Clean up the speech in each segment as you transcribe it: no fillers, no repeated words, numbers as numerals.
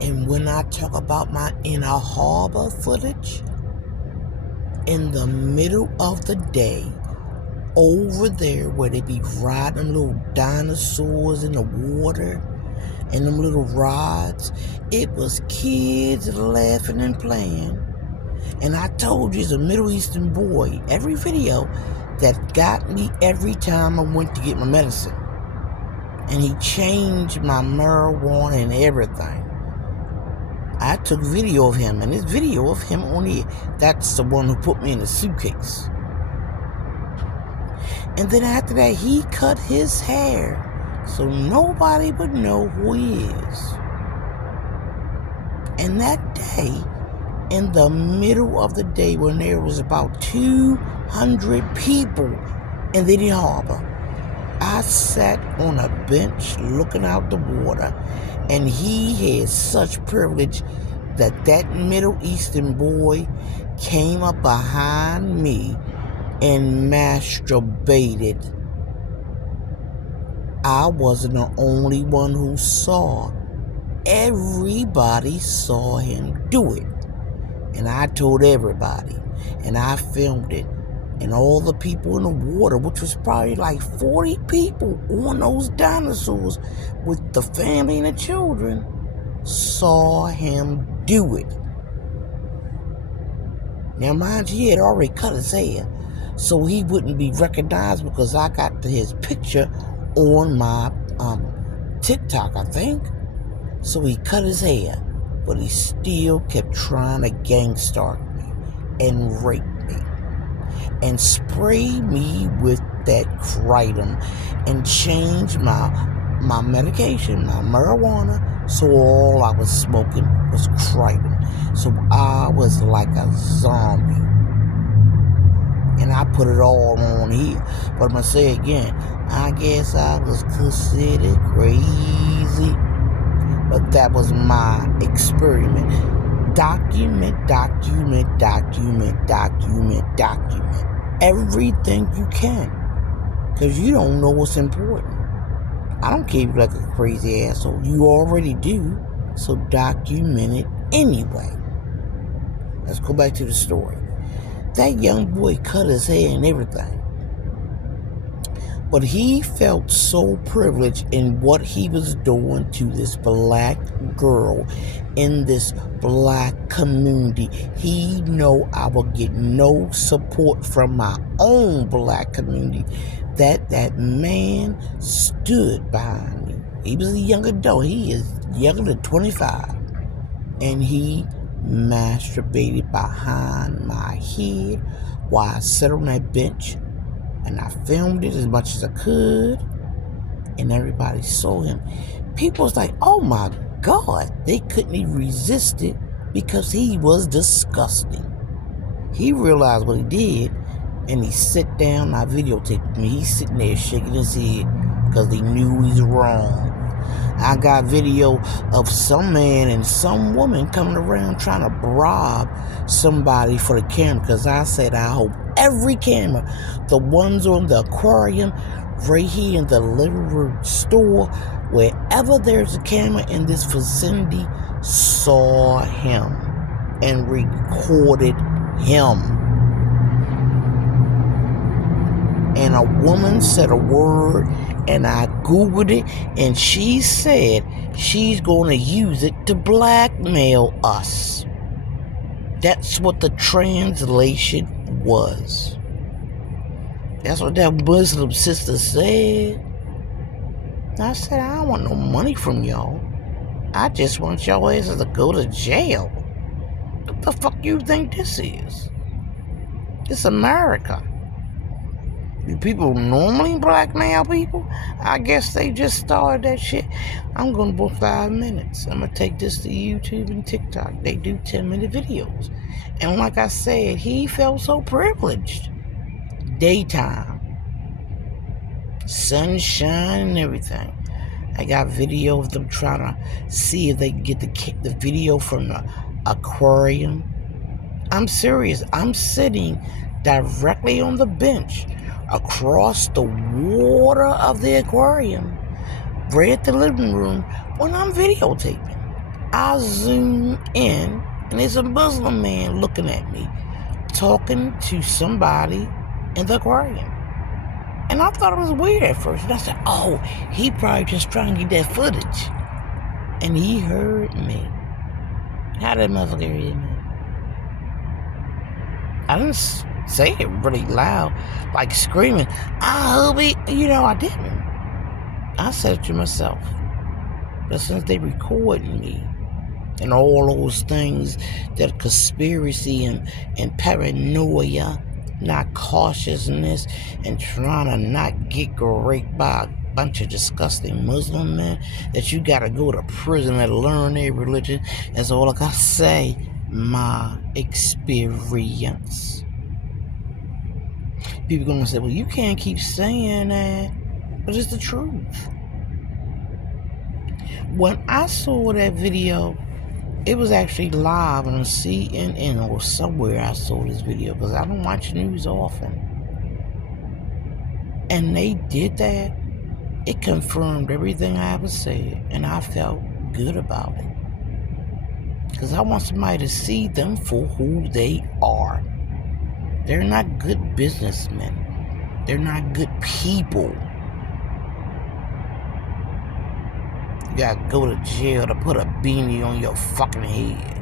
And when I talk about my inner harbor footage, in the middle of the day, over there where they be riding them little dinosaurs in the water and them little rods, it was kids laughing and playing. And I told you, it's a Middle Eastern boy, every video, that got me every time I went to get my medicine. And he changed my marijuana and everything. I took video of him, and this video of him only, that's the one who put me in the suitcase. And then after that, he cut his hair so nobody would know who he is. And that day, in the middle of the day, when there was about 200 people in the Indian Harbor, I sat on a bench looking out the water, and he had such privilege that Middle Eastern boy came up behind me and masturbated. I wasn't the only one who saw. Everybody saw him do it. And I told everybody. And I filmed it. And all the people in the water, which was probably like 40 people on those dinosaurs with the family and the children, saw him do it. Now, mind you, he had already cut his hair, so he wouldn't be recognized because I got his picture on my TikTok, I think. So he cut his hair, but he still kept trying to gangstalk me and rape me and spray me with that kratom and change my medication, my marijuana, so all I was smoking was kratom. So I was like a zombie. And I put it all on here. But I'm going to say again, I guess I was considered crazy. But that was my experiment. Document everything you can. Because you don't know what's important. I don't care if you're like a crazy asshole. You already do. So document it anyway. Let's go back to the story. That young boy cut his hair and everything. But he felt so privileged in what he was doing to this black girl in this black community. He know I would get no support from my own black community. That man stood behind me. He was a young adult. He is younger than 25. And he masturbated behind my head while I sat on that bench. And I filmed it as much as I could. And everybody saw him. People was like, oh my God. They couldn't even resist it because he was disgusting. He realized what he did. And he sat down. I videotaped me. He's sitting there shaking his head because he knew he's wrong. I got video of some man and some woman coming around trying to bribe somebody for the camera, because I said I hope every camera, the ones on the aquarium, right here in the liver store, wherever there's a camera in this vicinity, saw him and recorded him. And a woman said a word, and I Googled it, and she said she's going to use it to blackmail us. That's what the translation was. That's what that Muslim sister said. I said, I don't want no money from y'all. I just want y'all asses to go to jail. What the fuck you think this is? It's America. Do people normally blackmail people? I guess they just started that shit. I'm going to book 5 minutes. I'm going to take this to YouTube and TikTok. They do 10-minute videos. And like I said, he felt so privileged. Daytime. Sunshine and everything. I got video of them trying to see if they can get the video from the aquarium. I'm serious. I'm sitting directly on the bench across the water of the aquarium, right at the living room, when I'm videotaping. I zoom in, and there's a Muslim man looking at me, talking to somebody in the aquarium. And I thought it was weird at first. And I said, oh, he probably just trying to get that footage. And he heard me. How did that motherfucker hear me? I didn't say it really loud, like screaming, I didn't. I said it to myself. But since they recording me and all those things, that conspiracy and paranoia, not cautiousness, and trying to not get raped by a bunch of disgusting Muslim men, that you gotta go to prison and learn their religion, that's all I gotta say. My experience. People gonna say, well, you can't keep saying that, but it's the truth. When I saw that video, it was actually live on CNN or somewhere. I saw this video because I don't watch news often, and they did that. It confirmed everything I ever said, and I felt good about it because I want somebody to see them for who they are. They're not good businessmen. They're not good people. You gotta go to jail to put a beanie on your fucking head.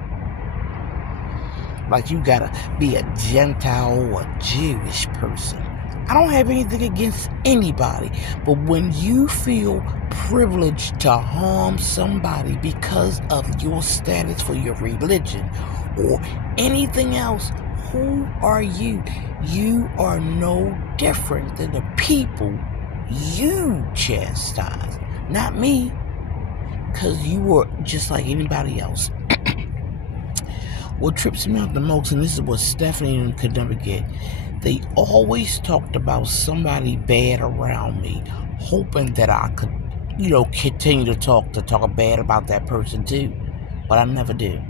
Like you gotta be a Gentile or a Jewish person. I don't have anything against anybody, but when you feel privileged to harm somebody because of your status for your religion or anything else, who are you? You are no different than the people you chastise, not me, because you were just like anybody else. What trips me out the most, and this is what Stephanie could never get, they always talked about somebody bad around me, hoping that I could, continue to talk bad about that person too. But I never do.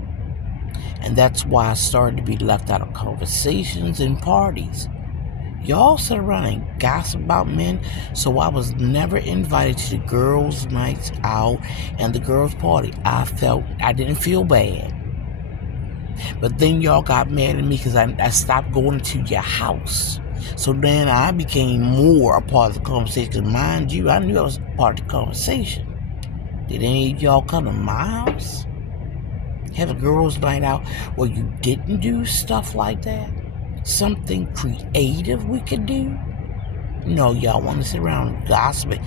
And that's why I started to be left out of conversations and parties. Y'all sit around and gossip about men, so I was never invited to the girls' nights out and the girls' party. I didn't feel bad. But then y'all got mad at me because I stopped going to your house. So then I became more a part of the conversation. Because mind you, I knew I was a part of the conversation. Did any of y'all come to my house? Have a girls' night out where you didn't do stuff like that? Something creative we could do? No, y'all want to sit around and gossip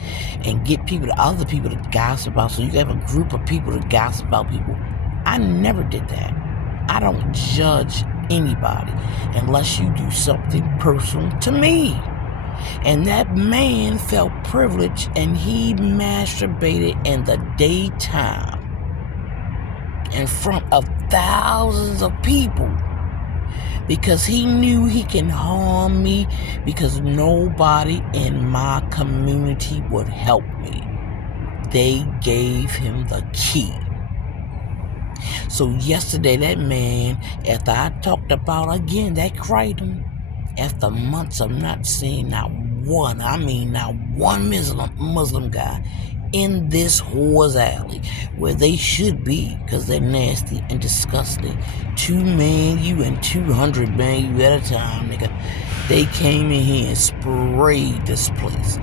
and get other people to gossip about, so you have a group of people to gossip about people. I never did that. I don't judge anybody unless you do something personal to me. And that man felt privileged and he masturbated in the daytime in front of thousands of people because he knew he can harm me because nobody in my community would help me. They gave him the key. So yesterday, that man, after I talked about, again, that Crichton, after months of not seeing not one Muslim guy in this whore's alley, where they should be, because they're nasty and disgusting. 2 man you and 200 man you at a time, nigga. They came in here and sprayed this place.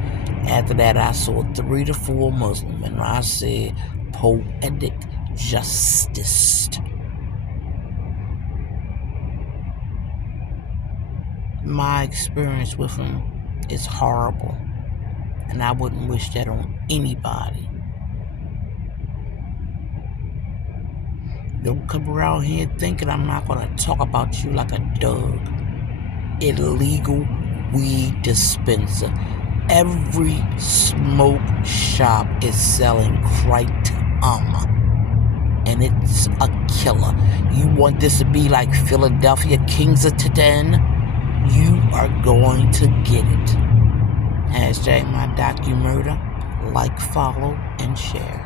After that, I saw 3 to 4 Muslim, and I said, poetic justice. My experience with him is horrible, and I wouldn't wish that on anybody. Don't come around here thinking I'm not going to talk about you like a dog. Illegal weed dispenser. Every smoke shop is selling Crichton. And it's a killer. You want this to be like Philadelphia Kensington? You are going to get it. # my documurder. Like, follow, and share.